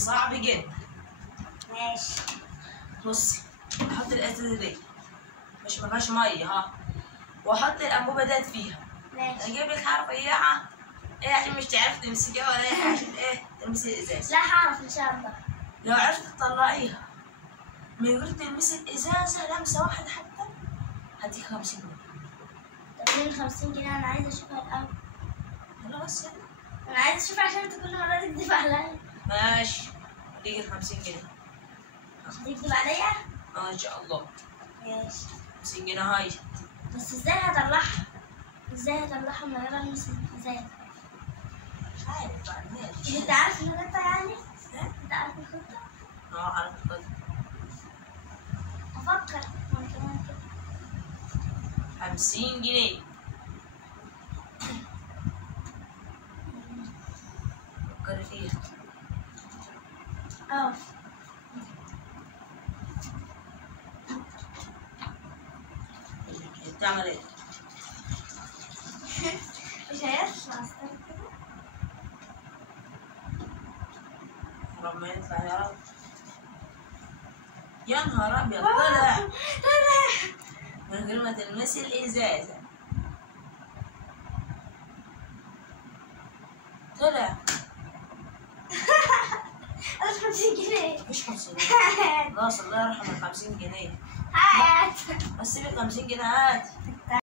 صعب جدا. ماشي. بصي احط الازازه دي مش مفيهاش ميه ها، واحط الانبوبه ديت فيها. ماشي. اجيب لك حرفيعه ايه عشان مش تعرفي تمسكيها ولا ايه عشان ايه تلمسي الازازه. لا هعرف ان شاء الله. لو عرفت تطلعيها من غير تلمسي الازازه لمسه واحده حتى هديك 50 جنيه. طب فين 50 جنيه؟ انا عايزه اشوفها الاول. يلا بس يلا. انا عايزه اشوفها عشان انت كل مره تكذب عليا. ماشي هديك 50 جنيه. هتكذب عليا؟ ان شاء الله. ماشي. 50 جنيه هاي. بس ازاي هطلعها؟ ازاي هطلعها من غير المس الازاز؟ مش عارف بقى ماشي. انت عارف الخطه يعني؟ إيه؟ انت عارف الخطه؟ عارف الخطة. افكر وانا كمان كده. 50 جنيه. فكري فيها. اه. بتعمل ايه؟ مش هيطلع استنى كده. لما يطلع يا رب. يا نهار ابيض طلع. طلع من غير ما تلمسي الازازه. طلع. انا 50 جنيه. مفيش 50 جنيه. خلاص الله يرحم ال 50 جنيه. هات. بس سيبي 50 جنيه هات.